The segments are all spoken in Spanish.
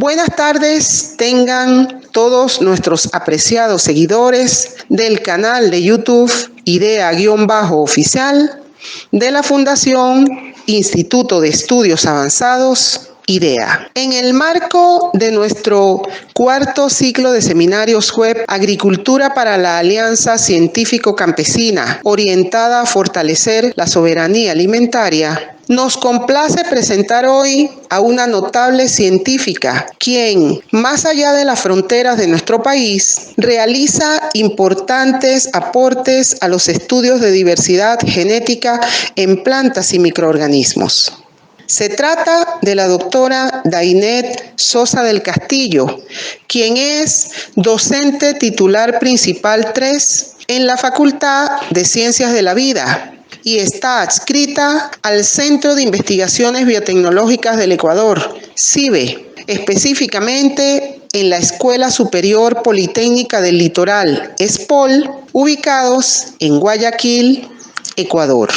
Buenas tardes, tengan todos nuestros apreciados seguidores del canal de YouTube IDEA-oficial de la Fundación Instituto de Estudios Avanzados IDEA. En el marco de nuestro cuarto ciclo de seminarios web Agricultura para la Alianza Científico-Campesina, orientada a fortalecer la soberanía alimentaria, nos complace presentar hoy a una notable científica, quien, más allá de las fronteras de nuestro país, realiza importantes aportes a los estudios de diversidad genética en plantas y microorganismos. Se trata de la doctora Dainet Sosa del Castillo, quien es docente titular principal 3 en la Facultad de Ciencias de la Vida y está adscrita al Centro de Investigaciones Biotecnológicas del Ecuador, CIBE, específicamente en la Escuela Superior Politécnica del Litoral, ESPOL, ubicados en Guayaquil, Ecuador.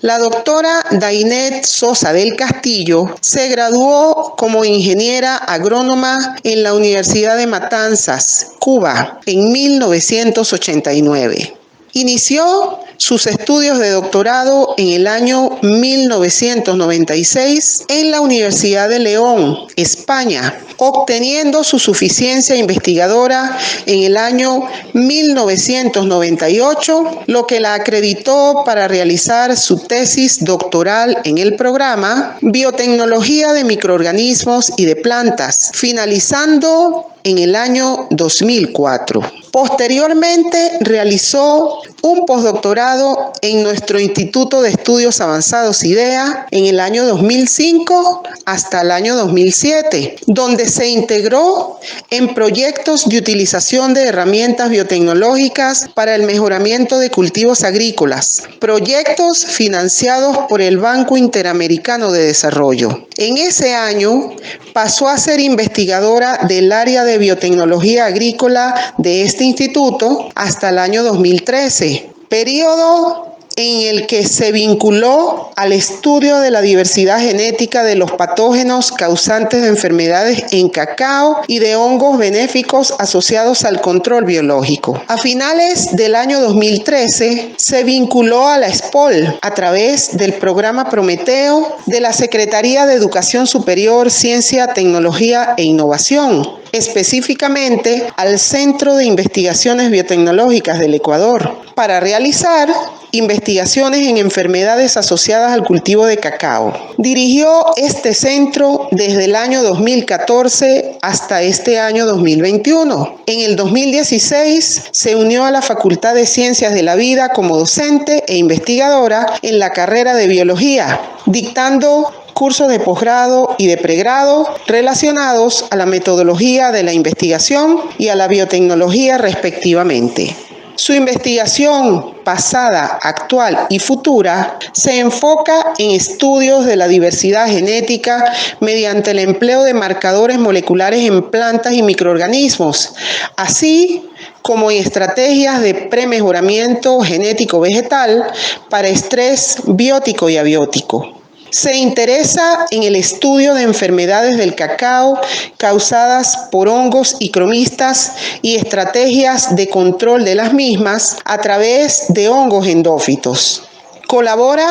La doctora Dainet Sosa del Castillo se graduó como ingeniera agrónoma en la Universidad de Matanzas, Cuba, en 1989. Inició sus estudios de doctorado en el año 1996 en la Universidad de León, España, obteniendo su suficiencia investigadora en el año 1998, lo que la acreditó para realizar su tesis doctoral en el programa Biotecnología de Microorganismos y de Plantas, finalizando en el año 2004. Posteriormente realizó un postdoctorado en nuestro Instituto de Estudios Avanzados IDEA en el año 2005 hasta el año 2007, donde se integró en proyectos de utilización de herramientas biotecnológicas para el mejoramiento de cultivos agrícolas, proyectos financiados por el Banco Interamericano de Desarrollo. En ese año pasó a ser investigadora del área de biotecnología agrícola de este instituto hasta el año 2013, periodo en el que se vinculó al estudio de la diversidad genética de los patógenos causantes de enfermedades en cacao y de hongos benéficos asociados al control biológico. A finales del año 2013 se vinculó a la ESPOL a través del programa Prometeo de la Secretaría de Educación Superior, Ciencia, Tecnología e Innovación, específicamente al Centro de Investigaciones Biotecnológicas del Ecuador, para realizar investigaciones en enfermedades asociadas al cultivo de cacao. Dirigió este centro desde el año 2014 hasta este año 2021. En el 2016 se unió a la Facultad de Ciencias de la Vida como docente e investigadora en la carrera de Biología, dictando cursos de posgrado y de pregrado relacionados a la metodología de la investigación y a la biotecnología respectivamente. Su investigación pasada, actual y futura se enfoca en estudios de la diversidad genética mediante el empleo de marcadores moleculares en plantas y microorganismos, así como en estrategias de premejoramiento genético vegetal para estrés biótico y abiótico. Se interesa en el estudio de enfermedades del cacao causadas por hongos y cromistas y estrategias de control de las mismas a través de hongos endófitos. Colabora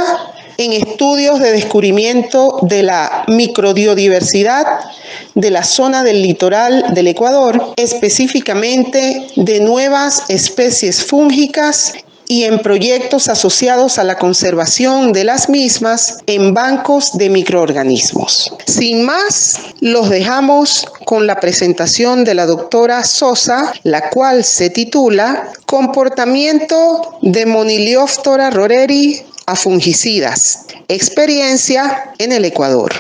en estudios de descubrimiento de la microbiodiversidad de la zona del litoral del Ecuador, específicamente de nuevas especies fúngicas y en proyectos asociados a la conservación de las mismas en bancos de microorganismos. Sin más, los dejamos con la presentación de la doctora Sosa, la cual se titula Comportamiento de Monilióftora roreri a fungicidas, experiencia en el Ecuador.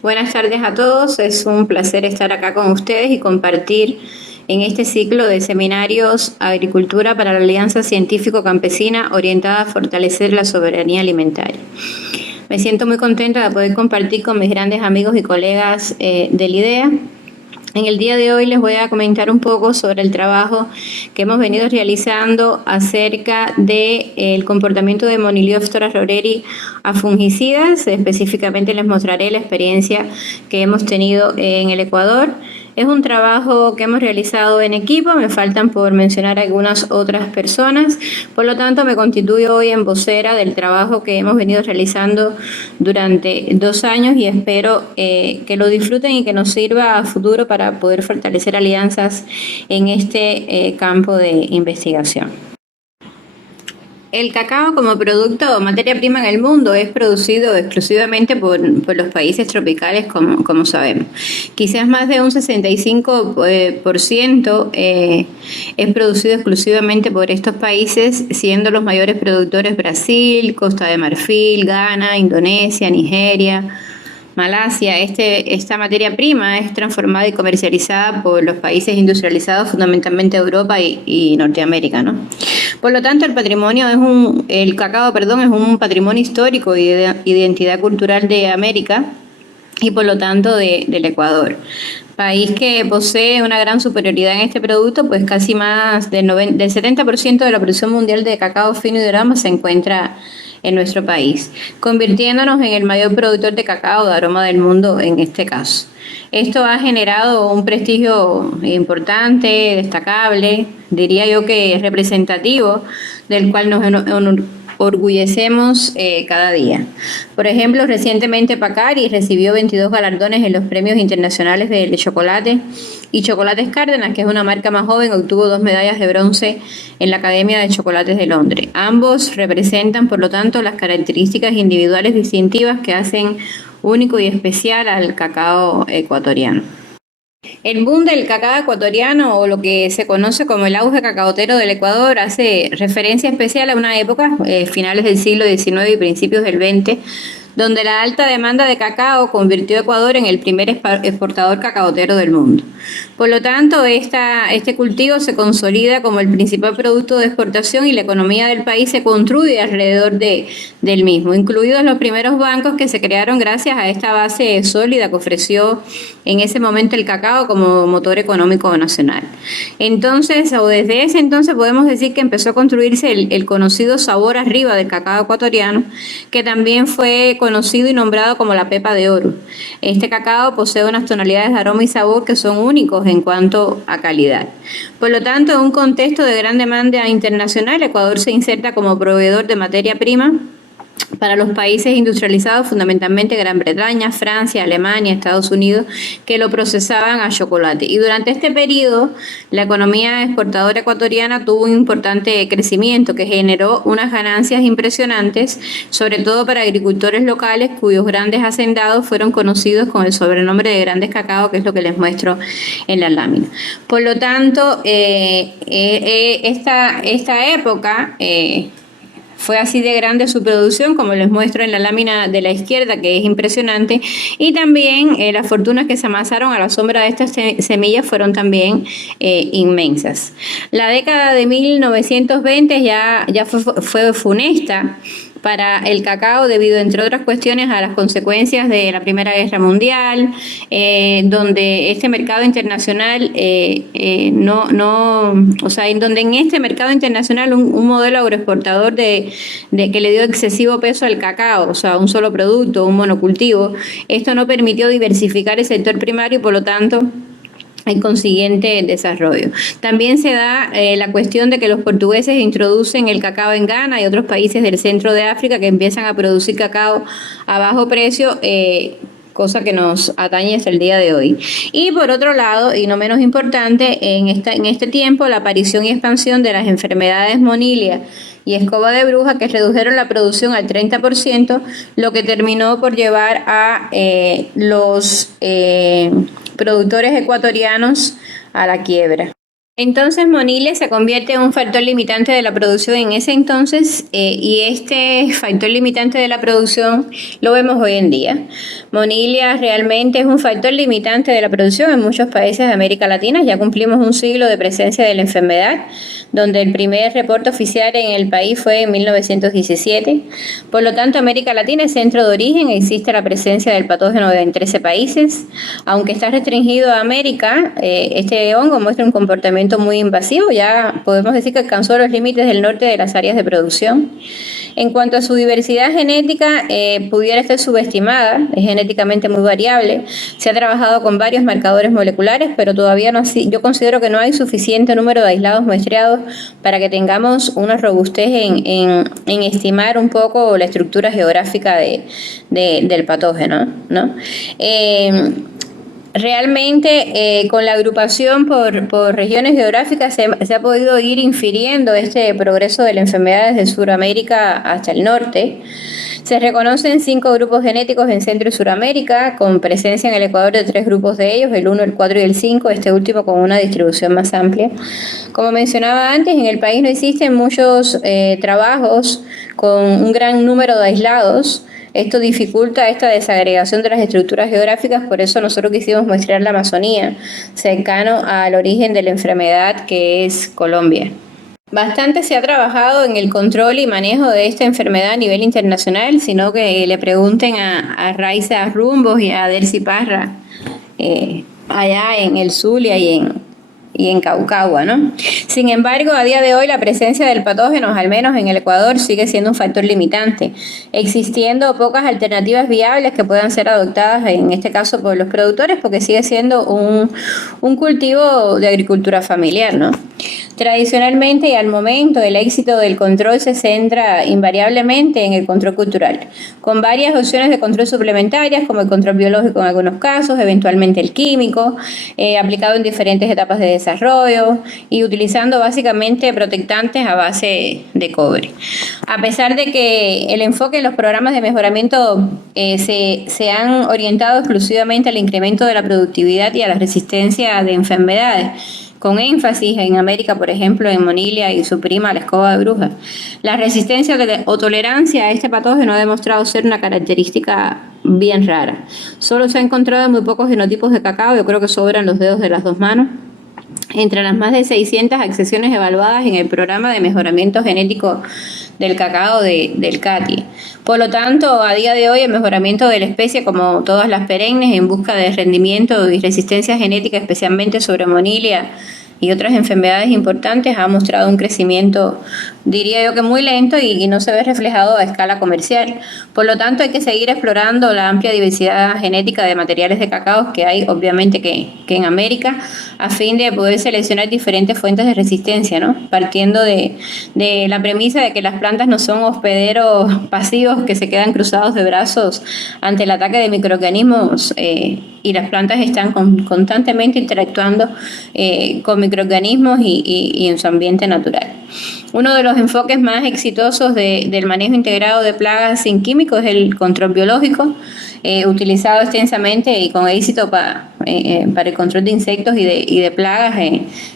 Buenas tardes a todos, es un placer estar acá con ustedes y compartir en este ciclo de seminarios Agricultura para la Alianza Científico-Campesina orientada a fortalecer la soberanía alimentaria. Me siento muy contenta de poder compartir con mis grandes amigos y colegas del IDEA En el día de hoy les voy a comentar un poco sobre el trabajo que hemos venido realizando acerca del comportamiento de Monilióftora roreri a fungicidas. Específicamente les mostraré la experiencia que hemos tenido en el Ecuador. Es un trabajo que hemos realizado en equipo, me faltan por mencionar algunas otras personas, por lo tanto me constituyo hoy en vocera del trabajo que hemos venido realizando durante 2 años y espero que lo disfruten y que nos sirva a futuro para poder fortalecer alianzas en este campo de investigación. El cacao como producto o materia prima en el mundo es producido exclusivamente por los países tropicales, como sabemos. Quizás más de un 65% es producido exclusivamente por estos países, siendo los mayores productores Brasil, Costa de Marfil, Ghana, Indonesia, Nigeria, Malasia. Esta materia prima es transformada y comercializada por los países industrializados, fundamentalmente Europa y Norteamérica, ¿no? Por lo tanto, el cacao es un patrimonio histórico y de identidad cultural de América y por lo tanto del Ecuador. País que posee una gran superioridad en este producto, pues casi más del 70% de la producción mundial de cacao fino y dorado se encuentra en nuestro país, convirtiéndonos en el mayor productor de cacao de aroma del mundo en este caso. Esto ha generado un prestigio importante, destacable, diría yo que representativo, del cual nos orgullecemos cada día. Por ejemplo, recientemente Pacari recibió 22 galardones en los premios internacionales del chocolate y Chocolates Cárdenas, que es una marca más joven, obtuvo 2 medallas de bronce en la Academia de Chocolates de Londres. Ambos representan, por lo tanto, las características individuales distintivas que hacen único y especial al cacao ecuatoriano. El boom del cacao ecuatoriano, o lo que se conoce como el auge cacaotero del Ecuador, hace referencia especial a una época, finales del siglo XIX y principios del XX, donde la alta demanda de cacao convirtió a Ecuador en el primer exportador cacaotero del mundo. Por lo tanto, este cultivo se consolida como el principal producto de exportación y la economía del país se construye alrededor del mismo, incluidos los primeros bancos que se crearon gracias a esta base sólida que ofreció en ese momento el cacao como motor económico nacional. Entonces, o desde ese entonces podemos decir que empezó a construirse el conocido sabor arriba del cacao ecuatoriano, que también fue conocido y nombrado como la pepa de oro. Este cacao posee unas tonalidades de aroma y sabor que son únicos en cuanto a calidad. Por lo tanto, en un contexto de gran demanda internacional, Ecuador se inserta como proveedor de materia prima para los países industrializados, fundamentalmente Gran Bretaña, Francia, Alemania, Estados Unidos, que lo procesaban a chocolate. Y durante este periodo, la economía exportadora ecuatoriana tuvo un importante crecimiento que generó unas ganancias impresionantes, sobre todo para agricultores locales cuyos grandes hacendados fueron conocidos con el sobrenombre de grandes cacao, que es lo que les muestro en la lámina. Por lo tanto, esta época fue así de grande su producción, como les muestro en la lámina de la izquierda, que es impresionante, y también las fortunas que se amasaron a la sombra de estas semillas fueron también inmensas. La década de 1920 ya fue funesta para el cacao debido, entre otras cuestiones, a las consecuencias de la Primera Guerra Mundial, donde este mercado internacional donde en este mercado internacional un modelo agroexportador de que le dio excesivo peso al cacao, o sea, un solo producto, un monocultivo, esto no permitió diversificar el sector primario y por lo tanto el consiguiente desarrollo. También se da la cuestión de que los portugueses introducen el cacao en Ghana y otros países del centro de África que empiezan a producir cacao a bajo precio, cosa que nos atañe hasta el día de hoy. Y por otro lado, y no menos importante, en este tiempo, la aparición y expansión de las enfermedades Monilia y escoba de bruja, que redujeron la producción al 30%, lo que terminó por llevar a los productores ecuatorianos a la quiebra. Entonces, Monilia se convierte en un factor limitante de la producción en ese entonces y este factor limitante de la producción lo vemos hoy en día. Monilia realmente es un factor limitante de la producción en muchos países de América Latina. Ya cumplimos un siglo de presencia de la enfermedad, donde el primer reporte oficial en el país fue en 1917. Por lo tanto, América Latina es centro de origen, existe la presencia del patógeno en 13 países. Aunque está restringido a América, este hongo muestra un comportamiento muy invasivo, ya podemos decir que alcanzó los límites del norte de las áreas de producción. En cuanto a su diversidad genética, pudiera estar subestimada, es genéticamente muy variable. Se ha trabajado con varios marcadores moleculares, pero todavía no, yo considero que no hay suficiente número de aislados muestreados para que tengamos una robustez en estimar un poco la estructura geográfica del patógeno, ¿no? Realmente con la agrupación por regiones geográficas se ha podido ir infiriendo este progreso de la enfermedad desde Sudamérica hasta el norte. Se reconocen 5 grupos genéticos en Centro y Suramérica, con presencia en el Ecuador de 3 grupos de ellos, el 1, el 4 y el 5, este último con una distribución más amplia. Como mencionaba antes, en el país no existen muchos trabajos con un gran número de aislados. Esto dificulta esta desagregación de las estructuras geográficas, por eso nosotros quisimos mostrar la Amazonía, cercano al origen de la enfermedad que es Colombia. Bastante se ha trabajado en el control y manejo de esta enfermedad a nivel internacional, sino que le pregunten a Raiza Rumbos y a Dercy Parra, allá en el Zulia y en Caucagua, ¿no? Sin embargo, a día de hoy la presencia del patógeno, al menos en el Ecuador, sigue siendo un factor limitante, existiendo pocas alternativas viables que puedan ser adoptadas, en este caso por los productores, porque sigue siendo un cultivo de agricultura familiar, ¿no? Tradicionalmente y al momento, el éxito del control se centra invariablemente en el control cultural, con varias opciones de control suplementarias, como el control biológico en algunos casos, eventualmente el químico, aplicado en diferentes etapas de desarrollo y utilizando básicamente protectantes a base de cobre. A pesar de que el enfoque en los programas de mejoramiento se han orientado exclusivamente al incremento de la productividad y a la resistencia de enfermedades, con énfasis en América, por ejemplo, en Monilia y su prima, la escoba de bruja. La resistencia o tolerancia a este patógeno ha demostrado ser una característica bien rara. Solo se ha encontrado en muy pocos genotipos de cacao, yo creo que sobran los dedos de las 2 manos, entre las más de 600 accesiones evaluadas en el programa de mejoramiento genético del cacao del CATI. Por lo tanto, a día de hoy el mejoramiento de la especie, como todas las perennes, en busca de rendimiento y resistencia genética, especialmente sobre Monilia y otras enfermedades importantes, ha mostrado un crecimiento, diría yo que muy lento y no se ve reflejado a escala comercial. Por lo tanto, hay que seguir explorando la amplia diversidad genética de materiales de cacao que hay, obviamente, que en América, a fin de poder seleccionar diferentes fuentes de resistencia, ¿no? Partiendo de la premisa de que las plantas no son hospederos pasivos que se quedan cruzados de brazos ante el ataque de microorganismos y las plantas están constantemente interactuando con microorganismos y en su ambiente natural. Uno de los enfoques más exitosos del manejo integrado de plagas sin químicos es el control biológico, utilizado extensamente y con éxito para el control de insectos y de plagas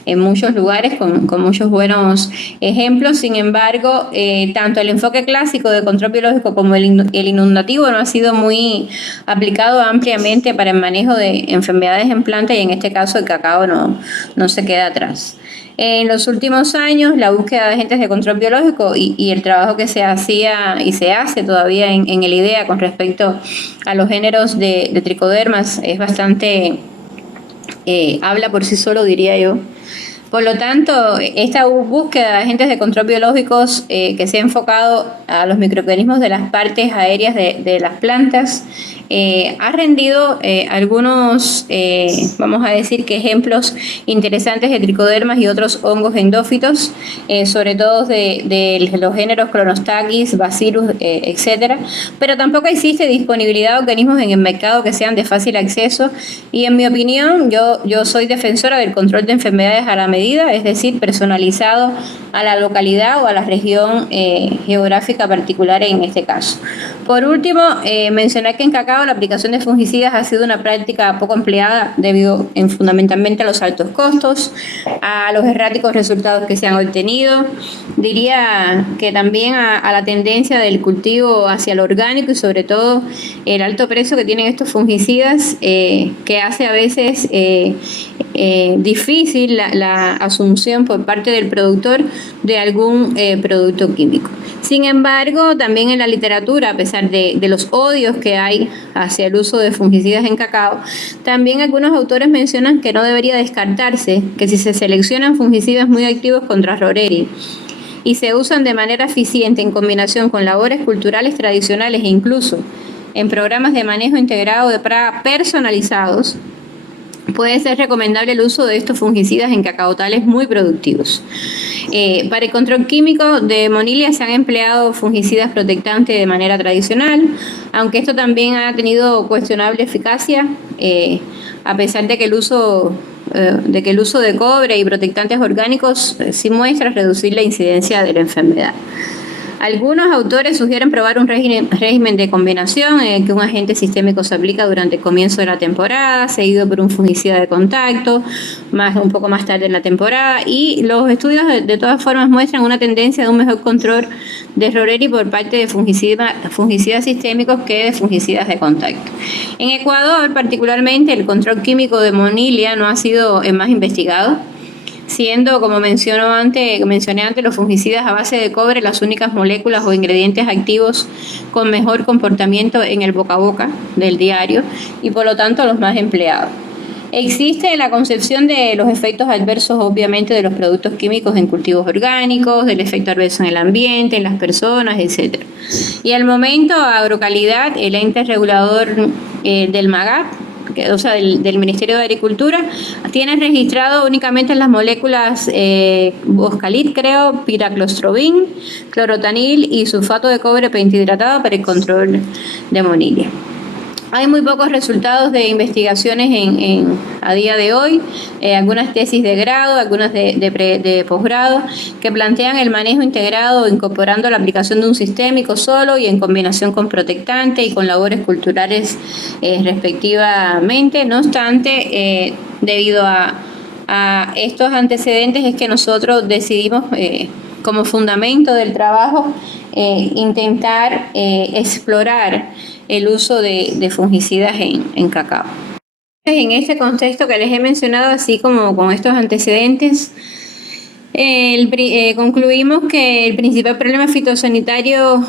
en muchos lugares con muchos buenos ejemplos. Sin embargo, tanto el enfoque clásico de control biológico como el inundativo no ha sido muy aplicado ampliamente para el manejo de enfermedades en plantas y en este caso el cacao no se queda atrás. En los últimos años, la búsqueda de agentes de control biológico y el trabajo que se hacía y se hace todavía en el IDEA con respecto a los géneros de tricodermas es bastante, habla por sí solo, diría yo. Por lo tanto, esta búsqueda de agentes de control biológicos que se ha enfocado a los microorganismos de las partes aéreas de las plantas ha rendido algunos, vamos a decir que ejemplos interesantes de tricodermas y otros hongos endófitos, sobre todo de los géneros Cronostachys, Bacillus, etcétera. Pero tampoco existe disponibilidad de organismos en el mercado que sean de fácil acceso y en mi opinión, yo soy defensora del control de enfermedades a la medida, es decir, personalizado a la localidad o a la región geográfica particular en este caso. Por último, mencionar que en cacao la aplicación de fungicidas ha sido una práctica poco empleada debido fundamentalmente a los altos costos, a los erráticos resultados que se han obtenido. Diría que también a la tendencia del cultivo hacia lo orgánico y sobre todo el alto precio que tienen estos fungicidas, que hace a veces difícil la asunción por parte del productor de algún producto químico. Sin embargo, también en la literatura, a pesar de los odios que hay hacia el uso de fungicidas en cacao, también algunos autores mencionan que no debería descartarse que si se seleccionan fungicidas muy activos contra Roreri y se usan de manera eficiente en combinación con labores culturales tradicionales e incluso en programas de manejo integrado de praga personalizados, puede ser recomendable el uso de estos fungicidas en cacaotales muy productivos. Para el control químico de Monilia se han empleado fungicidas protectantes de manera tradicional, aunque esto también ha tenido cuestionable eficacia, a pesar de que el uso de cobre y protectantes orgánicos sí muestra reducir la incidencia de la enfermedad. Algunos autores sugieren probar un régimen de combinación en el que un agente sistémico se aplica durante el comienzo de la temporada, seguido por un fungicida de contacto, un poco más tarde en la temporada, y los estudios de todas formas muestran una tendencia de un mejor control de Roreri por parte de fungicidas sistémicos que de fungicidas de contacto. En Ecuador, particularmente, el control químico de Monilia no ha sido el más investigado, siendo, como mencioné antes, los fungicidas a base de cobre las únicas moléculas o ingredientes activos con mejor comportamiento en el boca a boca del diario y por lo tanto los más empleados. Existe la concepción de los efectos adversos, obviamente, de los productos químicos en cultivos orgánicos, del efecto adverso en el ambiente, en las personas, etc. Y al momento, Agrocalidad, el ente regulador del MAGAT, o sea, del Ministerio de Agricultura, tiene registrado únicamente las moléculas Boscalit, piraclostrobin, clorotanil y sulfato de cobre pentihidratado para el control de Monilia. Hay muy pocos resultados de investigaciones a día de hoy, algunas tesis de grado, algunas de posgrado, que plantean el manejo integrado incorporando la aplicación de un sistémico solo y en combinación con protectante y con labores culturales respectivamente. No obstante, debido a estos antecedentes es que nosotros decidimos, como fundamento del trabajo, intentar explorar el uso de fungicidas en cacao. En este contexto que les he mencionado, así como con estos antecedentes, concluimos que el principal problema fitosanitario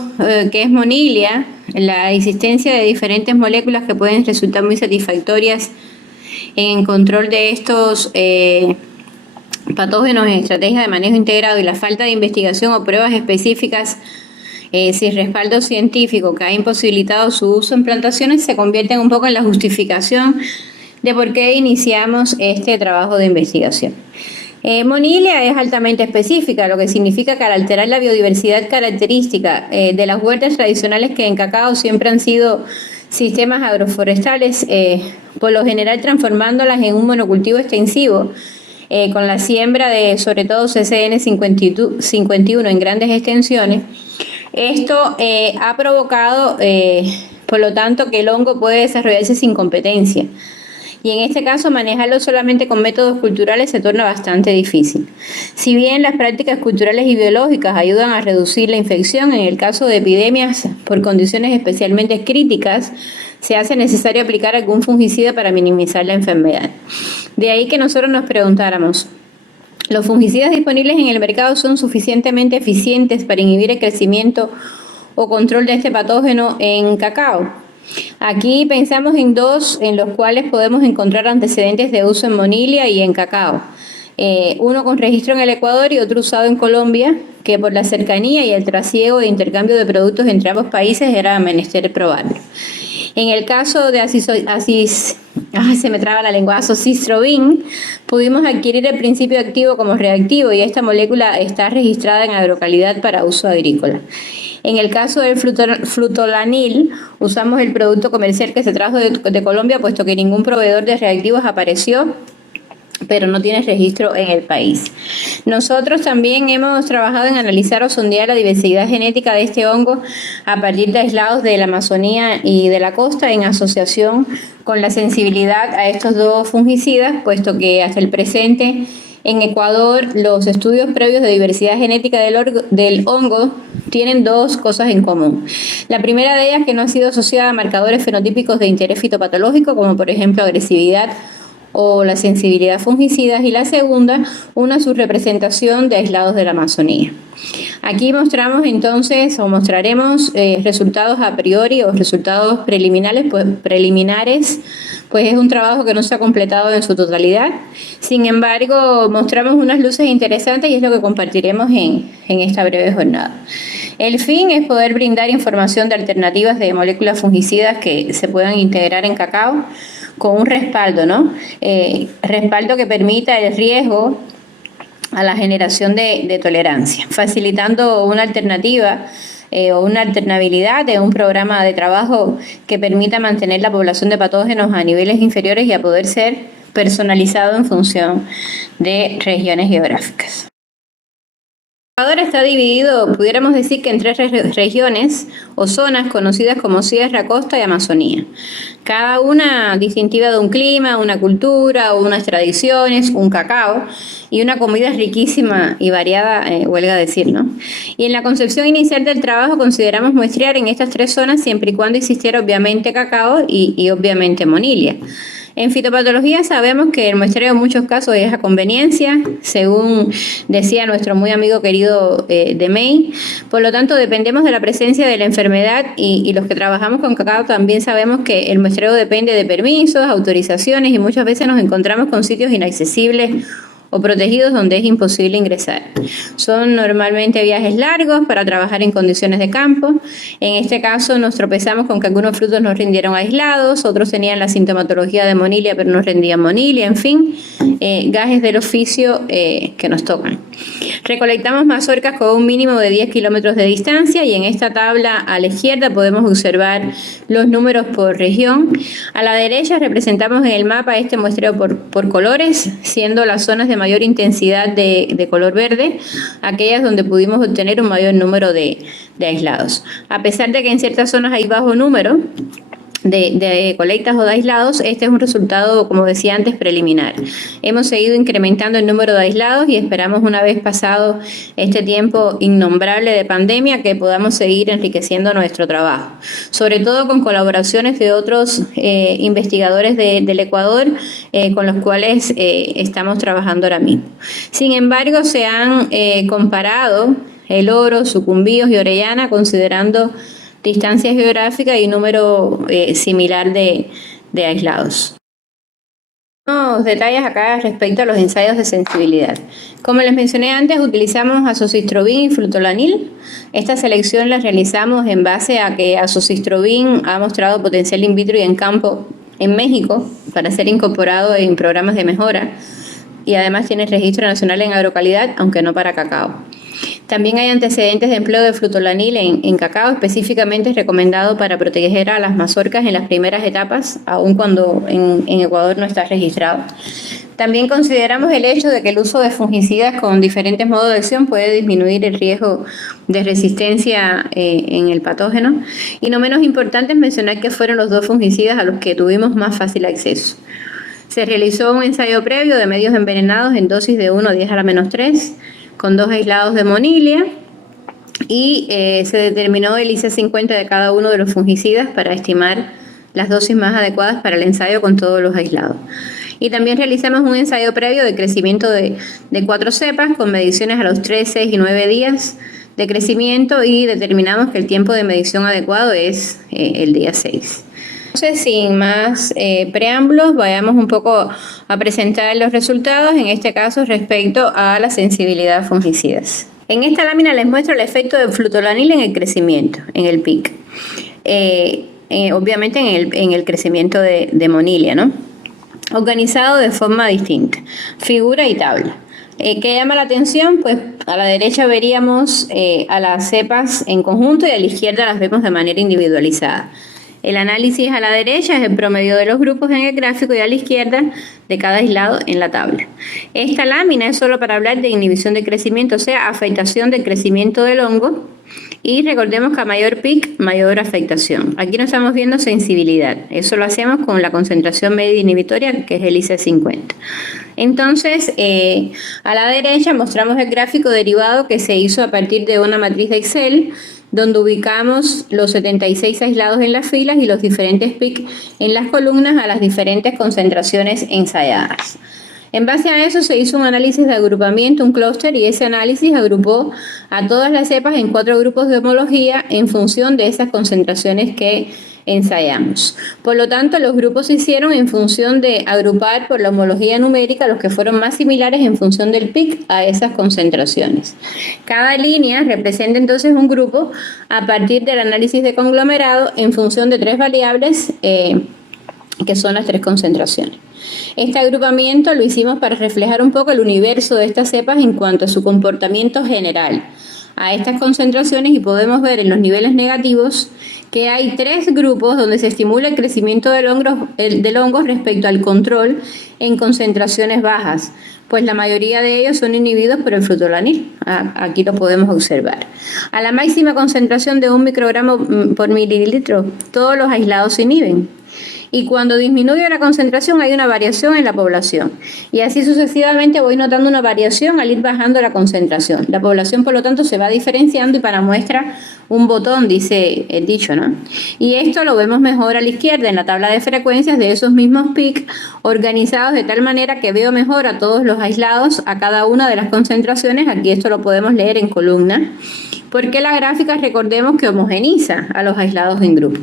que es Monilia, la existencia de diferentes moléculas que pueden resultar muy satisfactorias en control de estos patógenos en estrategias de manejo integrado y la falta de investigación o pruebas específicas sin respaldo científico que ha imposibilitado su uso en plantaciones, se convierten un poco en la justificación de por qué iniciamos este trabajo de investigación. Monilia es altamente específica, lo que significa que al alterar la biodiversidad característica de las huertas tradicionales que en cacao siempre han sido sistemas agroforestales, por lo general transformándolas en un monocultivo extensivo, con la siembra de sobre todo CCN 51 en grandes extensiones. Esto ha provocado, por lo tanto, que el hongo puede desarrollarse sin competencia. Y en este caso, manejarlo solamente con métodos culturales se torna bastante difícil. Si bien las prácticas culturales y biológicas ayudan a reducir la infección, en el caso de epidemias por condiciones especialmente críticas, se hace necesario aplicar algún fungicida para minimizar la enfermedad. De ahí que nosotros nos preguntáramos, ¿los fungicidas disponibles en el mercado son suficientemente eficientes para inhibir el crecimiento o control de este patógeno en cacao? Aquí pensamos en dos en los cuales podemos encontrar antecedentes de uso en Monilia y en cacao. Uno con registro en el Ecuador y otro usado en Colombia, que por la cercanía y el trasiego de intercambio de productos entre ambos países era menester probarlo. En el caso de azocistrobin, pudimos adquirir el principio activo como reactivo y esta molécula está registrada en Agrocalidad para uso agrícola. En el caso del flutolanil, usamos el producto comercial que se trajo de Colombia, puesto que ningún proveedor de reactivos apareció pero no tiene registro en el país. Nosotros también hemos trabajado en analizar o sondear la diversidad genética de este hongo a partir de aislados de la Amazonía y de la costa en asociación con la sensibilidad a estos dos fungicidas, puesto que hasta el presente en Ecuador los estudios previos de diversidad genética del hongo tienen dos cosas en común. La primera de ellas, que no ha sido asociada a marcadores fenotípicos de interés fitopatológico, como por ejemplo agresividad o la sensibilidad fungicidas, y la segunda, una subrepresentación de aislados de la Amazonía. Aquí mostramos entonces, o mostraremos resultados a priori o resultados preliminares, pues es un trabajo que no se ha completado en su totalidad. Sin embargo, mostramos unas luces interesantes y es lo que compartiremos en esta breve jornada. El fin es poder brindar información de alternativas de moléculas fungicidas que se puedan integrar en cacao con un respaldo, ¿no? Respaldo que permita el riesgo a la generación de tolerancia, facilitando una alternativa o una alternabilidad de un programa de trabajo que permita mantener la población de patógenos a niveles inferiores y a poder ser personalizado en función de regiones geográficas. Ecuador está dividido, pudiéramos decir que en tres regiones o zonas conocidas como Sierra, Costa y Amazonía. Cada una distintiva de un clima, una cultura, unas tradiciones, un cacao y una comida riquísima y variada, huelga decir, ¿no? Y en la concepción inicial del trabajo consideramos muestrear en estas tres zonas siempre y cuando existiera obviamente cacao y obviamente Monilia. En fitopatología sabemos que el muestreo en muchos casos es a conveniencia, según decía nuestro muy amigo querido de May. Por lo tanto, dependemos de la presencia de la enfermedad y los que trabajamos con cacao también sabemos que el muestreo depende de permisos, autorizaciones y muchas veces nos encontramos con sitios inaccesibles o protegidos donde es imposible ingresar. Son normalmente viajes largos para trabajar en condiciones de campo. En este caso nos tropezamos con que algunos frutos nos rindieron aislados, otros tenían la sintomatología de Monilia pero no rendían Monilia, en fin, gajes del oficio que nos tocan. Recolectamos mazorcas con un mínimo de 10 kilómetros de distancia y en esta tabla a la izquierda podemos observar los números por región. A la derecha representamos en el mapa este muestreo por colores, siendo las zonas de mayor intensidad de color verde aquellas donde pudimos obtener un mayor número de aislados. A pesar de que en ciertas zonas hay bajo número de colectas o de aislados, este es un resultado, como decía antes, preliminar. Hemos seguido incrementando el número de aislados y esperamos, una vez pasado este tiempo innombrable de pandemia, que podamos seguir enriqueciendo nuestro trabajo, sobre todo con colaboraciones de otros investigadores del Ecuador con los cuales estamos trabajando ahora mismo. Sin embargo, se han comparado el Oro, Sucumbíos y Orellana considerando distancia geográfica y número similar de aislados. Unos detalles acá respecto a los ensayos de sensibilidad. Como les mencioné antes, utilizamos azocistrobin y frutolanil. Esta selección la realizamos en base a que azocistrobin ha mostrado potencial in vitro y en campo en México para ser incorporado en programas de mejora y además tiene registro nacional en agrocalidad, aunque no para cacao. También hay antecedentes de empleo de frutolanil en cacao, específicamente recomendado para proteger a las mazorcas en las primeras etapas, aun cuando en Ecuador no está registrado. También consideramos el hecho de que el uso de fungicidas con diferentes modos de acción puede disminuir el riesgo de resistencia en el patógeno. Y no menos importante es mencionar que fueron los dos fungicidas a los que tuvimos más fácil acceso. Se realizó un ensayo previo de medios envenenados en dosis de 1 a 10 a la menos 3, con 2 aislados de Monilia, y se determinó el IC50 de cada uno de los fungicidas para estimar las dosis más adecuadas para el ensayo con todos los aislados. Y también realizamos un ensayo previo de crecimiento de 4 cepas con mediciones a los 3, 6 y 9 días de crecimiento y determinamos que el tiempo de medición adecuado es el día 6. Entonces, sin más preámbulos, vayamos un poco a presentar los resultados, en este caso respecto a la sensibilidad a fungicidas. En esta lámina les muestro el efecto del frutolanil en el crecimiento, en el PIC. Obviamente en el crecimiento de Monilia, ¿no? Organizado de forma distinta, figura y tabla. ¿Qué llama la atención? Pues a la derecha veríamos a las cepas en conjunto y a la izquierda las vemos de manera individualizada. El análisis a la derecha es el promedio de los grupos en el gráfico y a la izquierda de cada aislado en la tabla. Esta lámina es solo para hablar de inhibición de crecimiento, o sea, afectación del crecimiento del hongo. Y recordemos que a mayor peak, mayor afectación. Aquí no estamos viendo sensibilidad. Eso lo hacemos con la concentración media inhibitoria, que es el IC50. Entonces, a la derecha mostramos el gráfico derivado que se hizo a partir de una matriz de Excel, donde ubicamos los 76 aislados en las filas y los diferentes peaks en las columnas a las diferentes concentraciones ensayadas. En base a eso se hizo un análisis de agrupamiento, un clúster, y ese análisis agrupó a todas las cepas en 4 grupos de homología en función de esas concentraciones que ensayamos. Por lo tanto, los grupos se hicieron en función de agrupar por la homología numérica los que fueron más similares en función del peak a esas concentraciones. Cada línea representa entonces un grupo a partir del análisis de conglomerado en función de 3 variables que son las 3 concentraciones. Este agrupamiento lo hicimos para reflejar un poco el universo de estas cepas en cuanto a su comportamiento general a estas concentraciones, y podemos ver en los niveles negativos que hay 3 grupos donde se estimula el crecimiento del hongo respecto al control en concentraciones bajas, pues la mayoría de ellos son inhibidos por el frutolanil. Aquí lo podemos observar. A la máxima concentración de 1 microgramo por mililitro, todos los aislados se inhiben. Y cuando disminuye la concentración hay una variación en la población. Y así sucesivamente voy notando una variación al ir bajando la concentración. La población, por lo tanto, se va diferenciando y para muestra un botón, dice el dicho, ¿no? Y esto lo vemos mejor a la izquierda en la tabla de frecuencias de esos mismos peaks organizados de tal manera que veo mejor a todos los aislados a cada una de las concentraciones. Aquí esto lo podemos leer en columna. Porque la gráfica, recordemos que homogeniza a los aislados en grupo.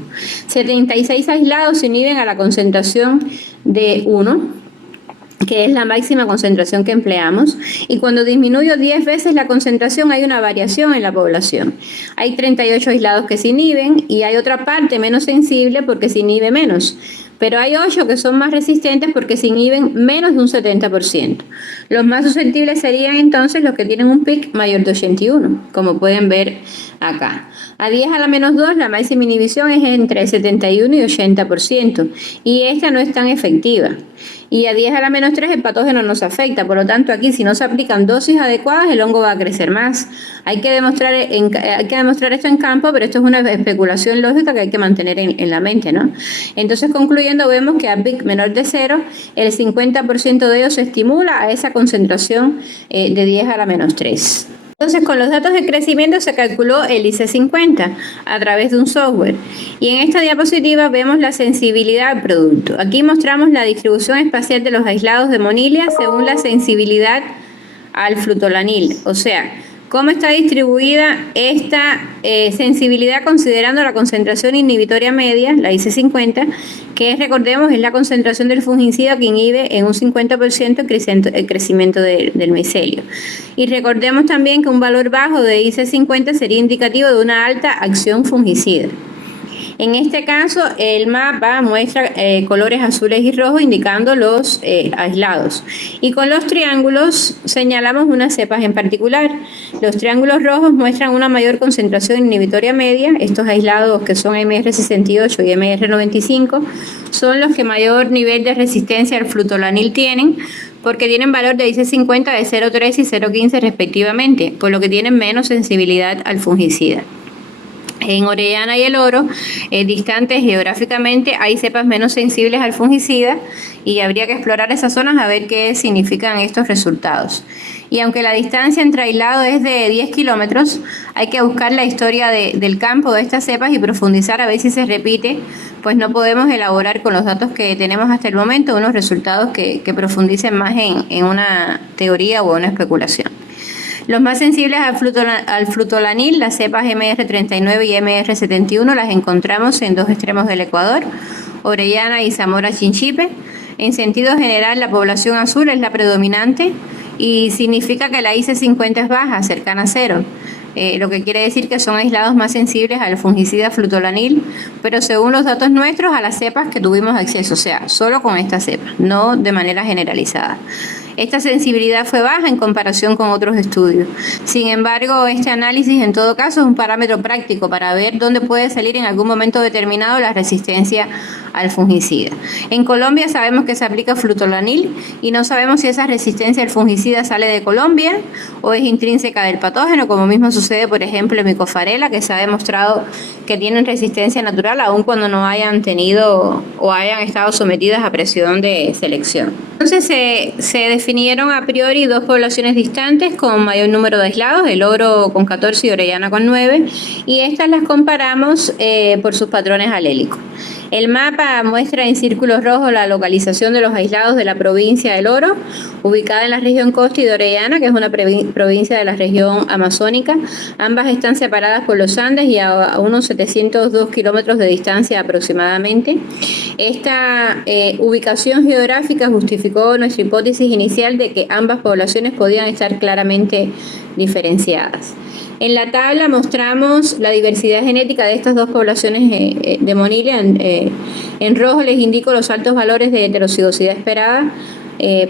76 aislados se inhiben a la concentración de 1, que es la máxima concentración que empleamos, y cuando disminuyo 10 veces la concentración hay una variación en la población. Hay 38 aislados que se inhiben y hay otra parte menos sensible porque se inhibe menos. Pero hay 8 que son más resistentes porque se inhiben menos de un 70%. Los más susceptibles serían entonces los que tienen un peak mayor de 81, como pueden ver acá. A 10 a la menos 2 la máxima inhibición es entre 71 y 80%, y esta no es tan efectiva. Y a 10 a la menos 3 el patógeno nos afecta, por lo tanto aquí si no se aplican dosis adecuadas el hongo va a crecer más. Hay que demostrar esto en campo, pero esto es una especulación lógica que hay que mantener en la mente, ¿no? Entonces, concluyendo, vemos que a peak menor de 0 el 50% de ellos se estimula a esa concentración de 10 a la menos 3. Entonces, con los datos de crecimiento se calculó el IC50 a través de un software. Y en esta diapositiva vemos la sensibilidad al producto. Aquí mostramos la distribución espacial de los aislados de Monilia según la sensibilidad al frutolanil. O sea, cómo está distribuida esta sensibilidad considerando la concentración inhibitoria media, la IC50, que recordemos es la concentración del fungicida que inhibe en un 50% el crecimiento del micelio. Y recordemos también que un valor bajo de IC50 sería indicativo de una alta acción fungicida. En este caso, el mapa muestra colores azules y rojos indicando los aislados. Y con los triángulos señalamos unas cepas en particular. Los triángulos rojos muestran una mayor concentración inhibitoria media. Estos aislados que son MR68 y MR95 son los que mayor nivel de resistencia al frutolanil tienen, porque tienen valor de IC50 de 0,3 y 0,15 respectivamente, por lo que tienen menos sensibilidad al fungicida. En Orellana y El Oro, distantes geográficamente, hay cepas menos sensibles al fungicida y habría que explorar esas zonas a ver qué significan estos resultados. Y aunque la distancia entre aislados es de 10 kilómetros, hay que buscar la historia del campo de estas cepas y profundizar a ver si se repite, pues no podemos elaborar con los datos que tenemos hasta el momento unos resultados que profundicen más en una teoría o una especulación. Los más sensibles al frutolanil, las cepas MR39 y MR71, las encontramos en 2 extremos del Ecuador, Orellana y Zamora Chinchipe. En sentido general, la población azul es la predominante y significa que la IC50 es baja, cercana a 0. Lo que quiere decir que son aislados más sensibles al fungicida frutolanil, pero según los datos nuestros a las cepas que tuvimos acceso, o sea, solo con estas cepas, no de manera generalizada. Esta sensibilidad fue baja en comparación con otros estudios. Sin embargo, este análisis en todo caso es un parámetro práctico para ver dónde puede salir en algún momento determinado la resistencia al fungicida. En Colombia sabemos que se aplica flutolanil y no sabemos si esa resistencia al fungicida sale de Colombia o es intrínseca del patógeno, como mismo sucede, por ejemplo, en micofarela, que se ha demostrado que tienen resistencia natural aun cuando no hayan tenido o hayan estado sometidas a presión de selección. Entonces se definieron a priori dos poblaciones distantes con mayor número de aislados, el oro con 14 y orellana con 9, y estas las comparamos por sus patrones alélicos. El mapa muestra en círculos rojos la localización de los aislados de la provincia del Oro, ubicada en la región Costa y de Orellana, que es una provincia de la región amazónica. Ambas están separadas por los Andes y a unos 702 kilómetros de distancia aproximadamente. Esta ubicación geográfica justificó nuestra hipótesis inicial de que ambas poblaciones podían estar claramente diferenciadas. En la tabla mostramos la diversidad genética de estas dos poblaciones de Monilia. En rojo les indico los altos valores de heterocigosidad esperada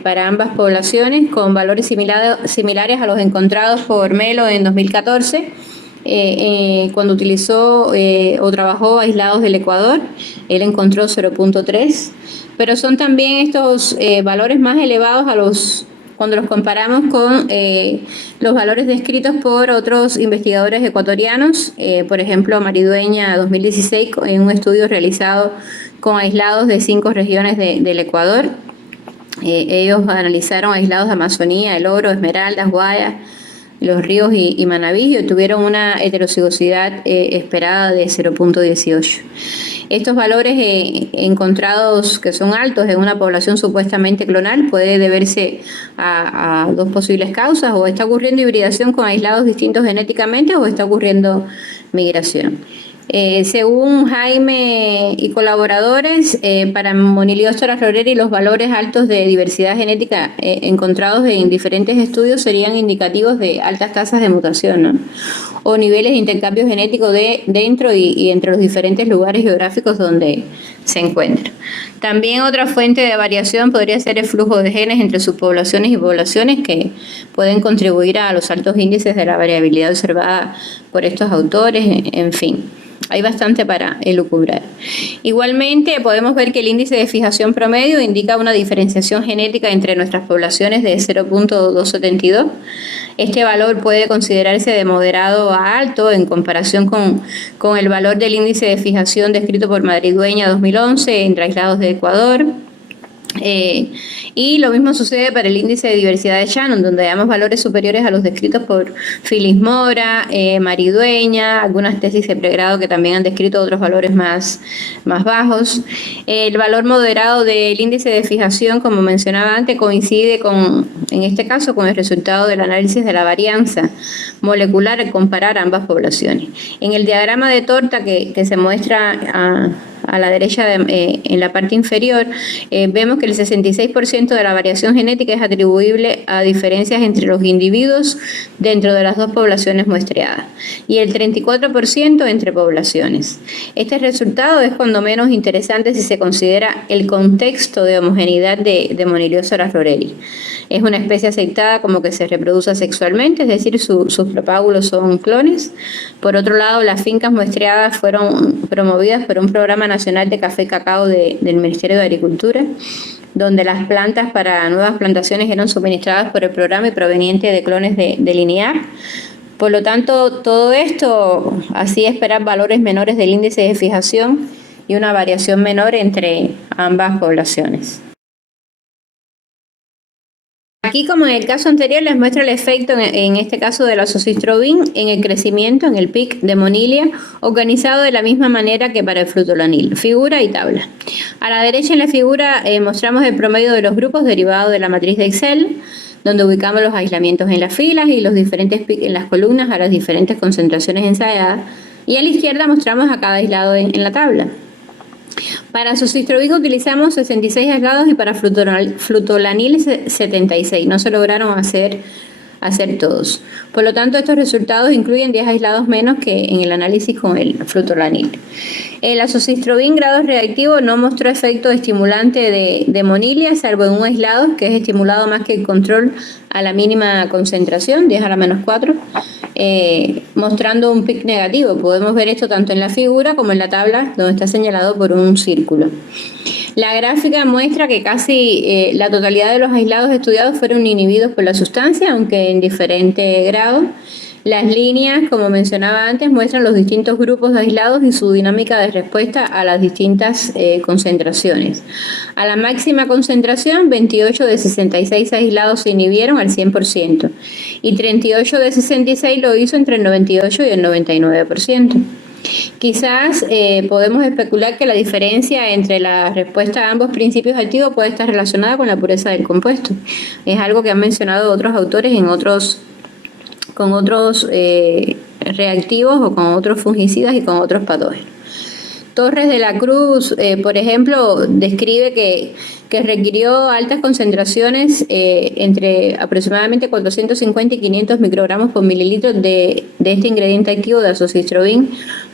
para ambas poblaciones, con valores similares a los encontrados por Melo en 2014, cuando utilizó o trabajó aislados del Ecuador. Él encontró 0.3, pero son también estos valores más elevados cuando los comparamos con los valores descritos por otros investigadores ecuatorianos, por ejemplo, Maridueña 2016, en un estudio realizado con aislados de 5 regiones del Ecuador. Ellos analizaron aislados de Amazonía, El Oro, Esmeraldas, Guayas, Los Ríos y Manabí, y tuvieron una heterocigosidad esperada de 0.18. Estos valores encontrados, que son altos en una población supuestamente clonal, puede deberse a dos posibles causas: o está ocurriendo hibridación con aislados distintos genéticamente, o está ocurriendo migración. Según Jaime y colaboradores, para Moniliostora floreri los valores altos de diversidad genética encontrados en diferentes estudios serían indicativos de altas tasas de mutación, ¿no? O niveles de intercambio genético dentro y entre los diferentes lugares geográficos donde se encuentra. También otra fuente de variación podría ser el flujo de genes entre subpoblaciones y poblaciones, que pueden contribuir a los altos índices de la variabilidad observada por estos autores. En fin, hay bastante para elucubrar. Igualmente, podemos ver que el índice de fijación promedio indica una diferenciación genética entre nuestras poblaciones de 0.272. Este valor puede considerarse de moderado a alto en comparación con el valor del índice de fijación descrito por Maridueña 2011 entre aislados de Ecuador. Y lo mismo sucede para el índice de diversidad de Shannon, donde damos valores superiores a los descritos por Phyllis Mora, Maridueña, algunas tesis de pregrado que también han descrito otros valores más bajos. El valor moderado del índice de fijación, como mencionaba antes, coincide en este caso con el resultado del análisis de la varianza molecular al comparar ambas poblaciones. En el diagrama de torta que se muestra a la derecha en la parte inferior, vemos que el 66% de la variación genética es atribuible a diferencias entre los individuos dentro de las dos poblaciones muestreadas y el 34% entre poblaciones. Este resultado es cuando menos interesante si se considera el contexto de homogeneidad de Moniliosora floreri. Es una especie aceptada como que se reproduce sexualmente, es decir, sus propágulos son clones. Por otro lado, las fincas muestreadas fueron promovidas por un programa nacional de café y cacao del Ministerio de Agricultura, donde las plantas para nuevas plantaciones eran suministradas por el programa y provenientes de clones de Linear. Por lo tanto, todo esto hacía esperar valores menores del índice de fijación y una variación menor entre ambas poblaciones. Aquí, como en el caso anterior, les muestra el efecto, en este caso de la azoxystrobin, en el crecimiento, en el pic de Monilia, organizado de la misma manera que para el flutolanil. Figura y tabla. A la derecha en la figura mostramos el promedio de los grupos derivado de la matriz de Excel, donde ubicamos los aislamientos en las filas y los diferentes pics en las columnas a las diferentes concentraciones ensayadas. Y a la izquierda mostramos a cada aislado en la tabla. Para azoxystrobin utilizamos 66 aislados y para flutolanil 76. No se lograron hacer hacer todos. Por lo tanto, estos resultados incluyen 10 aislados menos que en el análisis con el flutoranil. El azocistrobin grado reactivo no mostró efecto estimulante de monilia, salvo en un aislado que es estimulado más que el control a la mínima concentración, 10 a la menos 4, mostrando un pic negativo. Podemos ver esto tanto en la figura como en la tabla, donde está señalado por un círculo. La gráfica muestra que casi la totalidad de los aislados estudiados fueron inhibidos por la sustancia, aunque en diferente grado. Las líneas, como mencionaba antes, muestran los distintos grupos de aislados y su dinámica de respuesta a las distintas concentraciones. A la máxima concentración, 28 de 66 aislados se inhibieron al 100% y 38 de 66 lo hizo entre el 98 y el 99%. Quizás podemos especular que la diferencia entre la respuesta a ambos principios activos puede estar relacionada con la pureza del compuesto. Es algo que han mencionado otros autores con otros reactivos o con otros fungicidas y con otros patógenos. Torres de la Cruz, por ejemplo, describe que requirió altas concentraciones entre aproximadamente 450 y 500 microgramos por mililitro de este ingrediente activo de azocistrobin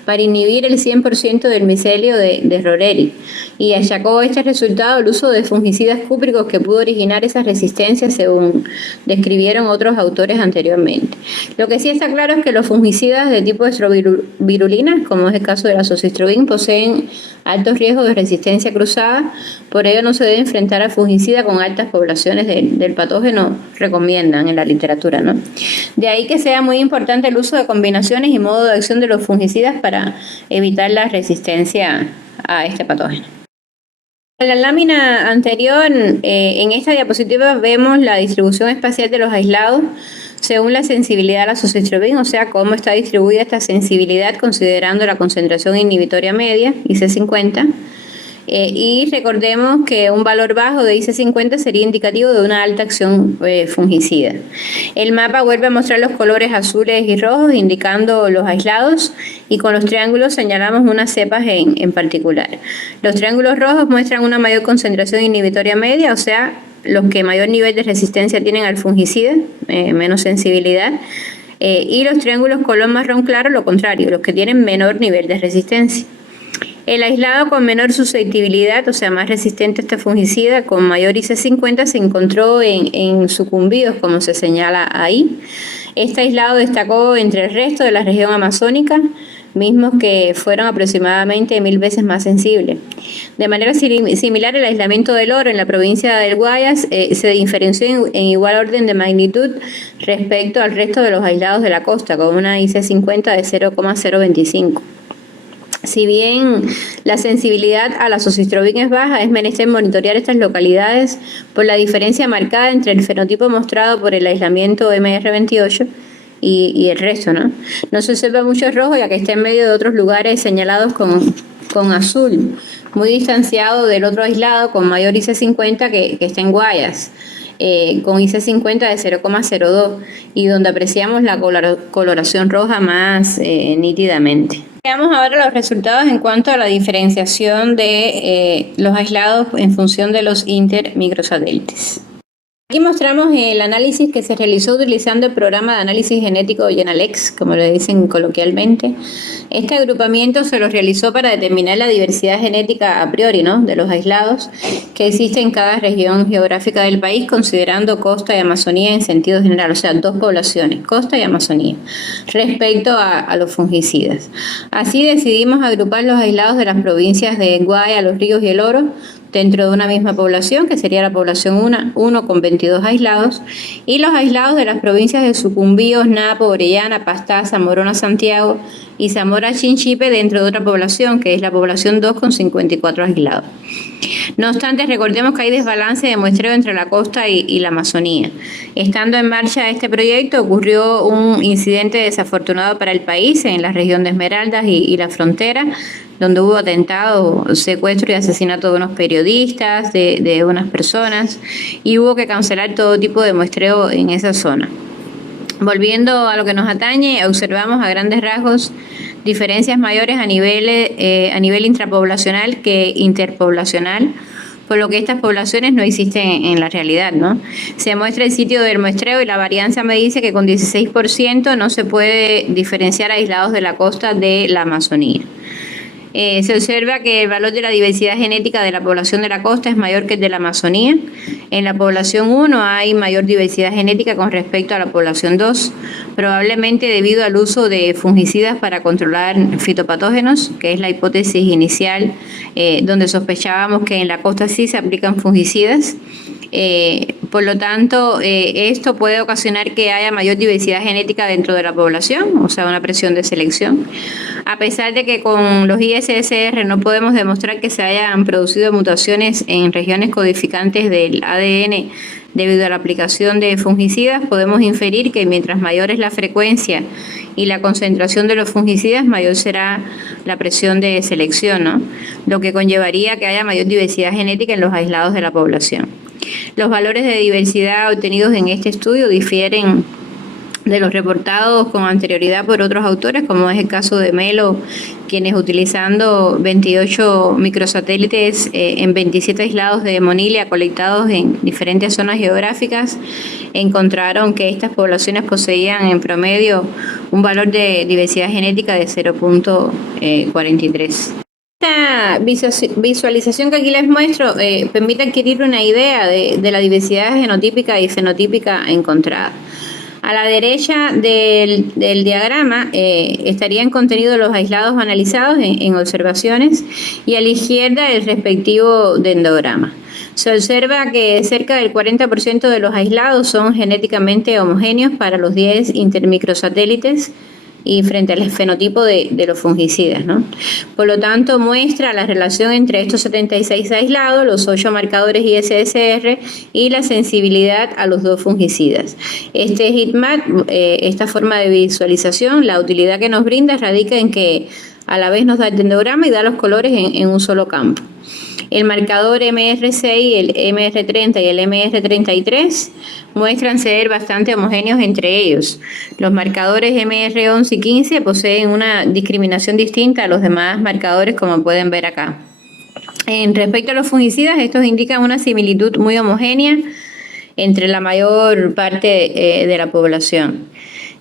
para inhibir el 100% del micelio de Roreri, y achacó este resultado al uso de fungicidas cúpricos que pudo originar esa resistencia, según describieron otros autores anteriormente. Lo que sí está claro es que los fungicidas de tipo estrovirulina, como es el caso del azocistrobin, poseen altos riesgos de resistencia cruzada, por ello no se debe enfrentar a fungicida con altas poblaciones del patógeno, recomiendan en la literatura, ¿no? De ahí que sea muy importante el uso de combinaciones y modo de acción de los fungicidas para evitar la resistencia a este patógeno. En la lámina anterior, en esta diapositiva vemos la distribución espacial de los aislados según la sensibilidad al azocistrobin, o sea, cómo está distribuida esta sensibilidad considerando la concentración inhibitoria media, IC50, y recordemos que un valor bajo de IC50 sería indicativo de una alta acción fungicida. El mapa vuelve a mostrar los colores azules y rojos indicando los aislados, y con los triángulos señalamos unas cepas en particular. Los triángulos rojos muestran una mayor concentración inhibitoria media, o sea, los que mayor nivel de resistencia tienen al fungicida, menos sensibilidad, y los triángulos color marrón claro, lo contrario, los que tienen menor nivel de resistencia. El aislado con menor susceptibilidad, o sea, más resistente a este fungicida, con mayor IC50, se encontró en sucumbidos, como se señala ahí. Este aislado destacó entre el resto de la región amazónica, mismos que fueron aproximadamente 1000 veces más sensibles. De manera similar, el aislamiento del oro en la provincia del Guayas se diferenció en igual orden de magnitud respecto al resto de los aislados de la costa, con una IC50 de 0,025. Si bien la sensibilidad al azocistrobin es baja, es menester monitorear estas localidades por la diferencia marcada entre el fenotipo mostrado por el aislamiento MR28 y el resto, ¿no? No se observa mucho rojo, ya que está en medio de otros lugares señalados con azul, muy distanciado del otro aislado con mayor IC50 que está en Guayas, con IC50 de 0,02, y donde apreciamos la coloración roja más nítidamente. Veamos ahora los resultados en cuanto a la diferenciación de los aislados en función de los intermicrosatélites. Aquí mostramos el análisis que se realizó utilizando el programa de análisis genético GenAlex, como le dicen coloquialmente. Este agrupamiento se lo realizó para determinar la diversidad genética a priori, ¿no?, de los aislados que existe en cada región geográfica del país, considerando costa y Amazonía en sentido general, o sea, dos poblaciones, costa y Amazonía, respecto a los fungicidas. Así decidimos agrupar los aislados de las provincias de Guaya, Los Ríos y El Oro dentro de una misma población, que sería la población 1 con 22 aislados, y los aislados de las provincias de Sucumbíos, Napo, Orellana, Pastaza, Morona, Santiago y Zamora Chinchipe dentro de otra población, que es la población 2 con 54 aislados. No obstante, recordemos que hay desbalance de muestreo entre la costa y la Amazonía. Estando en marcha este proyecto, ocurrió un incidente desafortunado para el país en la región de Esmeraldas y la frontera, donde hubo atentado, secuestro y asesinato de unos periodistas, de unas personas, y hubo que cancelar todo tipo de muestreo en esa zona. Volviendo a lo que nos atañe, observamos a grandes rasgos diferencias mayores a nivel intrapoblacional que interpoblacional, por lo que estas poblaciones no existen en la realidad, ¿no? Se muestra el sitio del muestreo y la varianza me dice que con 16% no se puede diferenciar aislados de la costa de la Amazonía. Se observa que el valor de la diversidad genética de la población de la costa es mayor que el de la Amazonía. En la población 1 hay mayor diversidad genética con respecto a la población 2, probablemente debido al uso de fungicidas para controlar fitopatógenos, que es la hipótesis inicial, donde sospechábamos que en la costa sí se aplican fungicidas. Por lo tanto, esto puede ocasionar que haya mayor diversidad genética dentro de la población, o sea, una presión de selección. A pesar de que con los ISSR no podemos demostrar que se hayan producido mutaciones en regiones codificantes del ADN debido a la aplicación de fungicidas, podemos inferir que mientras mayor es la frecuencia y la concentración de los fungicidas, mayor será la presión de selección, ¿no? Lo que conllevaría que haya mayor diversidad genética en los aislados de la población. Los valores de diversidad obtenidos en este estudio difieren de los reportados con anterioridad por otros autores, como es el caso de Melo, quienes utilizando 28 microsatélites en 27 aislados de Monilia colectados en diferentes zonas geográficas, encontraron que estas poblaciones poseían en promedio un valor de diversidad genética de 0.43. Esta visualización que aquí les muestro permite adquirir una idea de la diversidad genotípica y fenotípica encontrada. A la derecha del diagrama estarían contenidos los aislados analizados en observaciones y a la izquierda el respectivo dendrograma. Se observa que cerca del 40% de los aislados son genéticamente homogéneos para los 10 intermicrosatélites y frente al fenotipo de los fungicidas, ¿no? Por lo tanto, muestra la relación entre estos 76 aislados, los 8 marcadores ISSR y la sensibilidad a los 2 fungicidas. Este heatmap, esta forma de visualización, la utilidad que nos brinda radica en que a la vez nos da el dendrograma y da los colores en un solo campo. El marcador MR6, el MR30 y el MR33 muestran ser bastante homogéneos entre ellos. Los marcadores MR11 y 15 poseen una discriminación distinta a los demás marcadores, como pueden ver acá. En respecto a los fungicidas, estos indican una similitud muy homogénea entre la mayor parte de la población.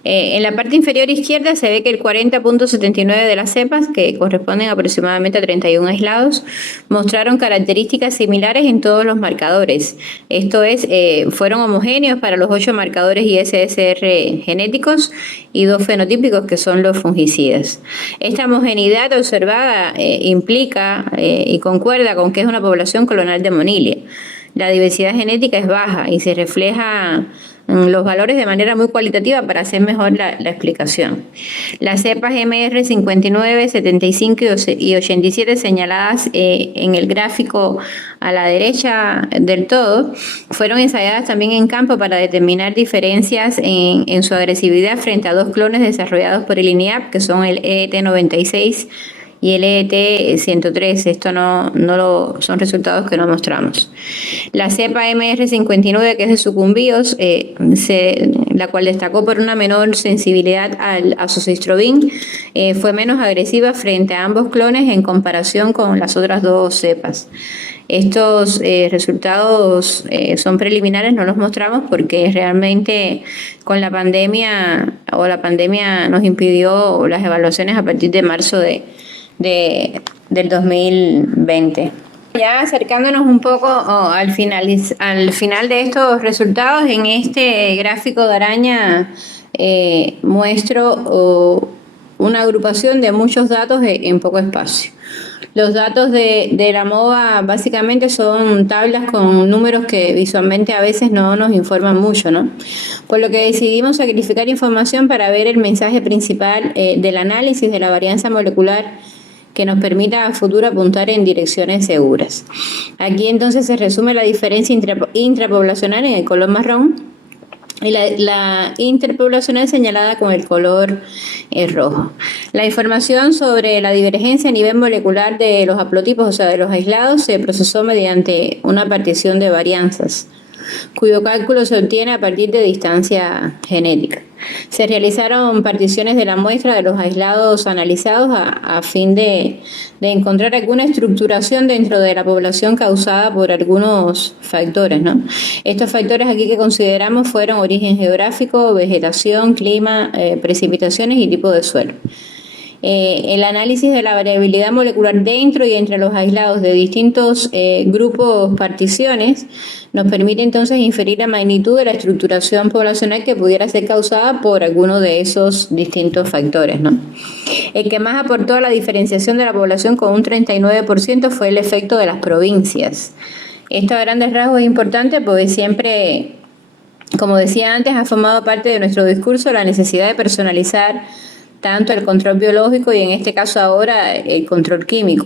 En la parte inferior izquierda se ve que el 40.79 de las cepas, que corresponden aproximadamente a 31 aislados, mostraron características similares en todos los marcadores. Esto es, fueron homogéneos para los 8 marcadores ISSR genéticos y 2 fenotípicos, que son los fungicidas. Esta homogeneidad observada implica y concuerda con que es una población colonial de Monilia. La diversidad genética es baja y se refleja los valores de manera muy cualitativa para hacer mejor la explicación. Las cepas MR59, 75 y 87 señaladas en el gráfico a la derecha del todo fueron ensayadas también en campo para determinar diferencias en su agresividad frente a 2 clones desarrollados por el INIAP, que son el EET96 y el EET103. Esto son resultados que no mostramos. La cepa MR59, que es de sucumbíos, la cual destacó por una menor sensibilidad al azoxystrobin, fue menos agresiva frente a ambos clones en comparación con las otras 2 cepas. Estos resultados son preliminares, no los mostramos porque realmente con la pandemia nos impidió las evaluaciones a partir de marzo del 2020. Ya acercándonos un poco al final de estos resultados, en este gráfico de araña muestro una agrupación de muchos datos en poco espacio. Los datos de la MOVA básicamente son tablas con números que visualmente a veces no nos informan mucho, ¿no? Por lo que decidimos sacrificar información para ver el mensaje principal del análisis de la varianza molecular que nos permita a futuro apuntar en direcciones seguras. Aquí entonces se resume la diferencia intrapoblacional en el color marrón y la interpoblacional señalada con el color rojo. La información sobre la divergencia a nivel molecular de los haplotipos, o sea, de los aislados, se procesó mediante una partición de varianzas. cuyo cálculo se obtiene a partir de distancia genética. Se realizaron particiones de la muestra de los aislados analizados a fin de encontrar alguna estructuración dentro de la población causada por algunos factores, ¿no? Estos factores aquí que consideramos fueron origen geográfico, vegetación, clima, precipitaciones y tipo de suelo. El análisis de la variabilidad molecular dentro y entre los aislados de distintos grupos particiones nos permite entonces inferir la magnitud de la estructuración poblacional que pudiera ser causada por alguno de esos distintos factores, ¿no? El que más aportó a la diferenciación de la población con un 39% fue el efecto de las provincias. Esto a grandes rasgos es importante porque siempre, como decía antes, ha formado parte de nuestro discurso la necesidad de personalizar tanto el control biológico y en este caso ahora el control químico.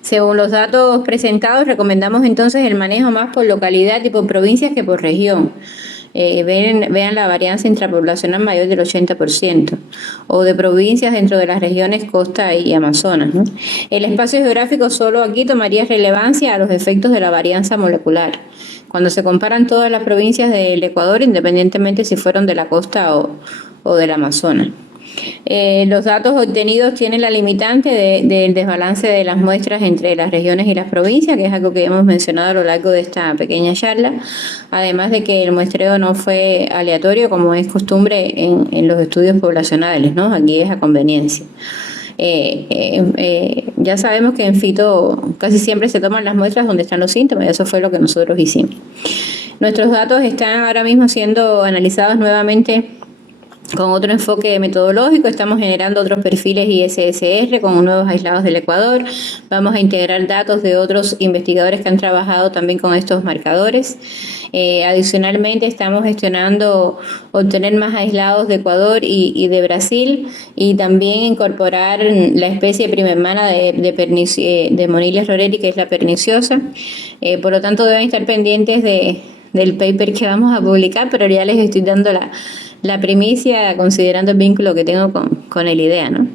Según los datos presentados, recomendamos entonces el manejo más por localidad y por provincias que por región. Vean la varianza intrapoblacional mayor del 80%, o de provincias dentro de las regiones costa y Amazonas, ¿no? El espacio geográfico solo aquí tomaría relevancia a los efectos de la varianza molecular, cuando se comparan todas las provincias del Ecuador, independientemente si fueron de la costa o del Amazonas. Los datos obtenidos tienen la limitante del desbalance de las muestras entre las regiones y las provincias, que es algo que hemos mencionado a lo largo de esta pequeña charla, además de que el muestreo no fue aleatorio como es costumbre en los estudios poblacionales, ¿no? Aquí es a conveniencia. Ya sabemos que en fito casi siempre se toman las muestras donde están los síntomas, y eso fue lo que nosotros hicimos. Nuestros datos están ahora mismo siendo analizados nuevamente con otro enfoque metodológico. Estamos generando otros perfiles ISSR con nuevos aislados del Ecuador. Vamos a integrar datos de otros investigadores que han trabajado también con estos marcadores. Adicionalmente, estamos gestionando obtener más aislados de Ecuador y de Brasil, y también incorporar la especie prima hermana de Monilia roreri, que es la perniciosa. Por lo tanto, deben estar pendientes del paper que vamos a publicar, pero ya les estoy dando la primicia considerando el vínculo que tengo con el IDEA, ¿no?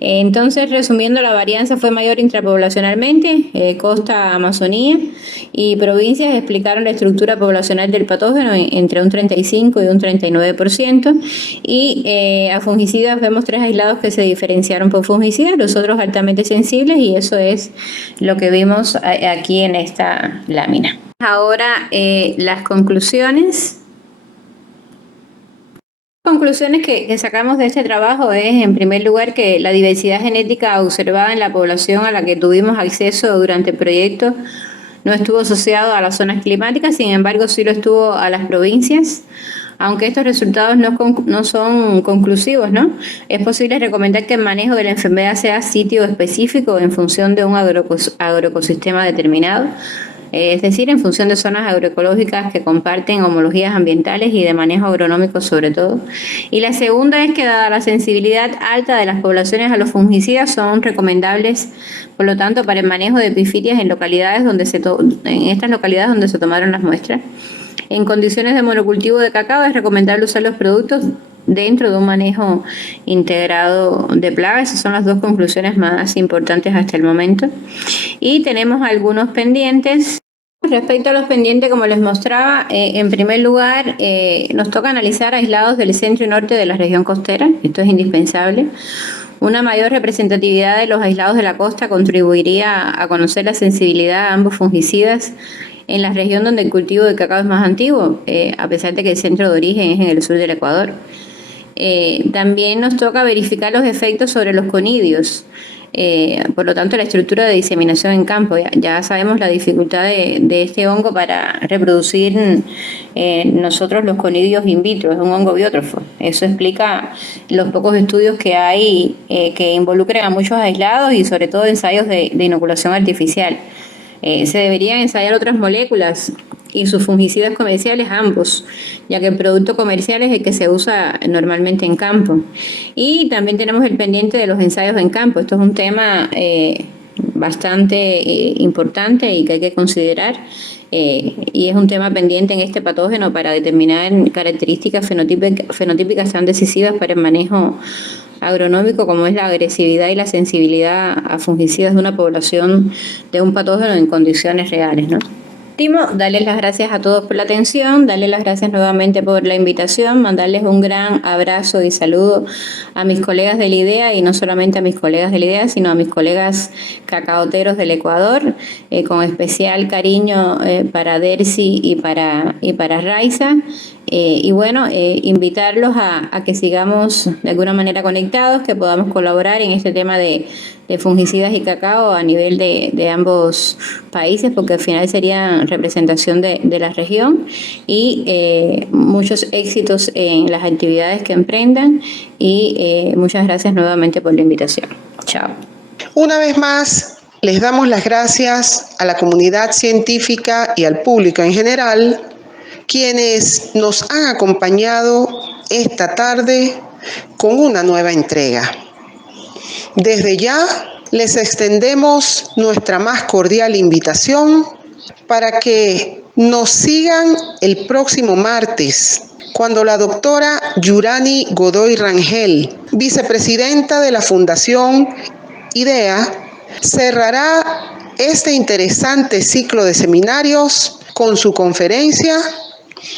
Entonces, resumiendo, la varianza fue mayor intrapoblacionalmente, costa, Amazonía y provincias explicaron la estructura poblacional del patógeno entre un 35 y un 39%, y a fungicidas vemos 3 aislados que se diferenciaron por fungicidas, los otros altamente sensibles, y eso es lo que vimos aquí en esta lámina. Ahora, las conclusiones. Conclusiones que sacamos de este trabajo es, en primer lugar, que la diversidad genética observada en la población a la que tuvimos acceso durante el proyecto no estuvo asociado a las zonas climáticas, sin embargo sí lo estuvo a las provincias. Aunque estos resultados no son conclusivos, ¿no? Es posible recomendar que el manejo de la enfermedad sea sitio específico en función de un agroecosistema determinado, es decir, en función de zonas agroecológicas que comparten homologías ambientales y de manejo agronómico sobre todo. Y la segunda es que, dada la sensibilidad alta de las poblaciones a los fungicidas, son recomendables, por lo tanto, para el manejo de epifitias en estas localidades donde se tomaron las muestras. En condiciones de monocultivo de cacao es recomendable usar los productos dentro de un manejo integrado de plagas. Esas son las 2 conclusiones más importantes hasta el momento. Y tenemos algunos pendientes. Respecto a los pendientes, como les mostraba, en primer lugar, nos toca analizar aislados del centro y norte de la región costera. Esto es indispensable. Una mayor representatividad de los aislados de la costa contribuiría a conocer la sensibilidad a ambos fungicidas en la región donde el cultivo de cacao es más antiguo, a pesar de que el centro de origen es en el sur del Ecuador. También nos toca verificar los efectos sobre los conidios, por lo tanto la estructura de diseminación en campo. Ya sabemos la dificultad de este hongo para reproducir nosotros los conidios in vitro, es un hongo biótrofo. Eso explica los pocos estudios que hay que involucran a muchos aislados y sobre todo ensayos de inoculación artificial. Se deberían ensayar otras moléculas y sus fungicidas comerciales ambos, ya que el producto comercial es el que se usa normalmente en campo. Y también tenemos el pendiente de los ensayos en campo. Esto es un tema bastante importante y que hay que considerar, y es un tema pendiente en este patógeno para determinar características fenotípicas tan decisivas para el manejo agronómico, como es la agresividad y la sensibilidad a fungicidas de una población de un patógeno en condiciones reales, ¿no? último, darles las gracias a todos por la atención, darles las gracias nuevamente por la invitación, mandarles un gran abrazo y saludo a mis colegas de la IDEA, y no solamente a mis colegas de la IDEA, sino a mis colegas cacaoteros del Ecuador, con especial cariño para Dercy y para Raiza. Y bueno, invitarlos a que sigamos de alguna manera conectados, que podamos colaborar en este tema de fungicidas y cacao a nivel de ambos países, porque al final sería representación de la región, y muchos éxitos en las actividades que emprendan, y muchas gracias nuevamente por la invitación. Chao. Una vez más, les damos las gracias a la comunidad científica y al público en general, quienes nos han acompañado esta tarde con una nueva entrega. Desde ya les extendemos nuestra más cordial invitación para que nos sigan el próximo martes, cuando la doctora Yurani Godoy Rangel, vicepresidenta de la Fundación IDEA, cerrará este interesante ciclo de seminarios con su conferencia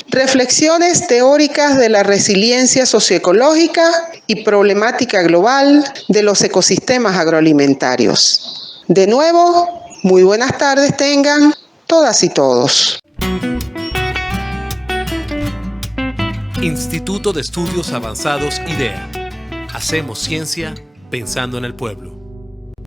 Reflexiones teóricas de la resiliencia socioecológica y problemática global de los ecosistemas agroalimentarios. De nuevo, muy buenas tardes tengan todas y todos. Instituto de Estudios Avanzados IDEA. Hacemos ciencia pensando en el pueblo.